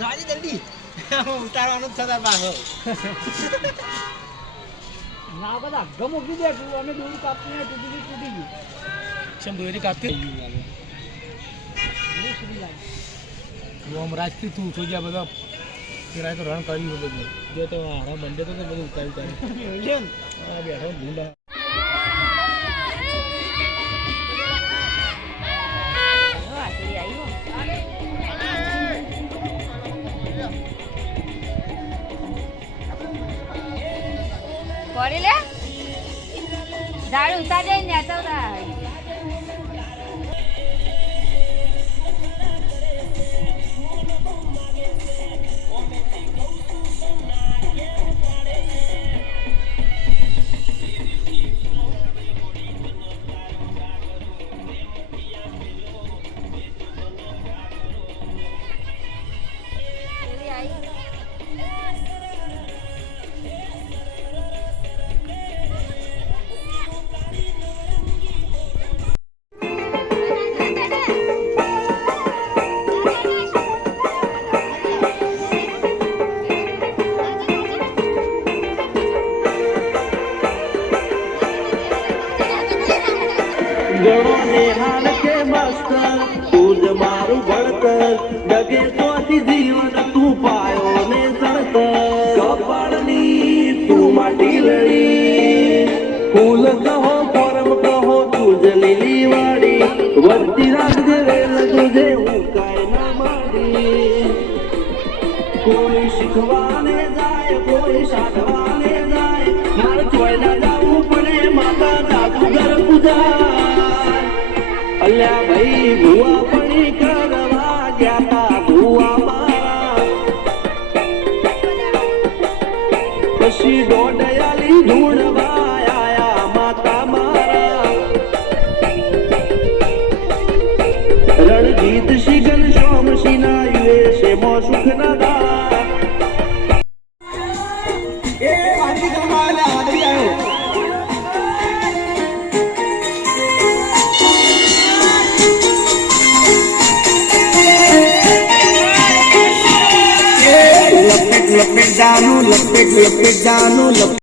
ગાડી જલ્દી ઉતારવાનો જ થતા પાછો ના બધા ગમો કીધે અમે દોરી કાપીને તૂટી ગયું ચમ દોરી કાપી રાજથી તું થઈ ગયા બધા કિરાય તો રણ કર્યું બધું જો તો હારા મંડે તો બધું ઉતાર્યું બેઠો ભૂંડા કરી લે ઝાડ ઉતારે ને આટવતા ગણો નિહાળ કે મસ્ત તું જ મારું ભણતર ડગે તોથી જીવન તું પાયો ને સણતર કપાળની તું માટી લડી ફૂલ કહો પરમ કહો તું જ લીલી વાડી વરતી રાખજે વેલ તુજે હું કાય ના માડી કોઈ શીખવાને જાય કોઈ સાધવાને જાય મારે ચોયલા જાવું પડે માતા જાદુગર પૂજા અલ્યા ભાઈ ભુવા પડી કરવા ગયા તા ભુવા મારા પછી દોડયાલી ધૂળવા આયા માતા મારા રણજીત શિગન સોમસી ના યુએસે મો સુખ ના દા એ આજી કમાલે આજી આવ્યો લપેટ જાનું લપેટ જાનું